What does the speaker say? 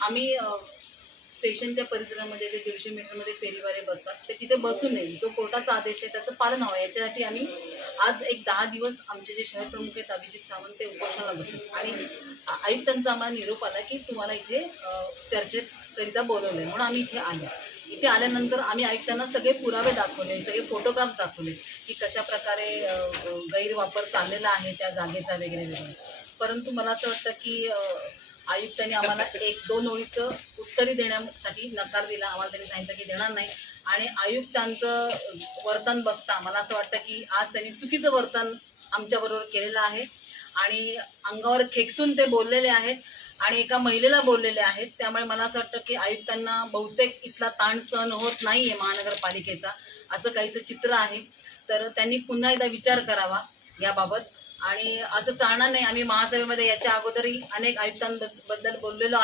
आम्ही स्टेशनच्या परिसरामध्ये जे दीडशे मीटरमध्ये फेरीवाले बसतात ते तिथे बसू नये जो कोर्टाचा आदेश आहे त्याचं पालन हवं. याच्यासाठी आम्ही आज एक दहा दिवस आमचे जे शहर प्रमुख आहेत अभिजित सावंत ते उपोषणाला बसले आणि आयुक्तांचा आम्हाला निरोप आला की तुम्हाला इथे अ, चर्चेकरिता बोलवलं आहे. म्हणून आम्ही इथे आलो. इथे आल्यानंतर आम्ही आयुक्तांना सगळे पुरावे दाखवले सगळे फोटोग्राफ्स दाखवले की कशा प्रकारे गैरवापर चाललेला आहे त्या जागेचा वगैरे वगैरे. परंतु मला असं वाटतं की आयुक्तांनी आम्हाला एक दोन ओळीचं उत्तरी देण्यासाठी नकार दिला. आम्हाला त्यांनी सांगितलं की देणार नाही. आणि आयुक्तांचं वर्तन बघता मला असं वाटतं की आज त्यांनी चुकीचं वर्तन आमच्याबरोबर केलेलं आहे. आणि अंगावर खेकसून ते बोललेले आहेत आणि एका महिलेला बोललेले आहेत. त्यामुळे मला असं वाटतं की आयुक्तांना बहुतेक इथला ताण सहन होत नाही आहे महानगरपालिकेचा. असं काहीसं चित्र आहे. तर त्यांनी पुन्हा एकदा विचार करावा याबाबत. आणि असं चालणार नाही. आम्ही महासभेमध्ये याच्या अगोदरही अनेक आयुक्तांबद्दल बोललेलो आहे.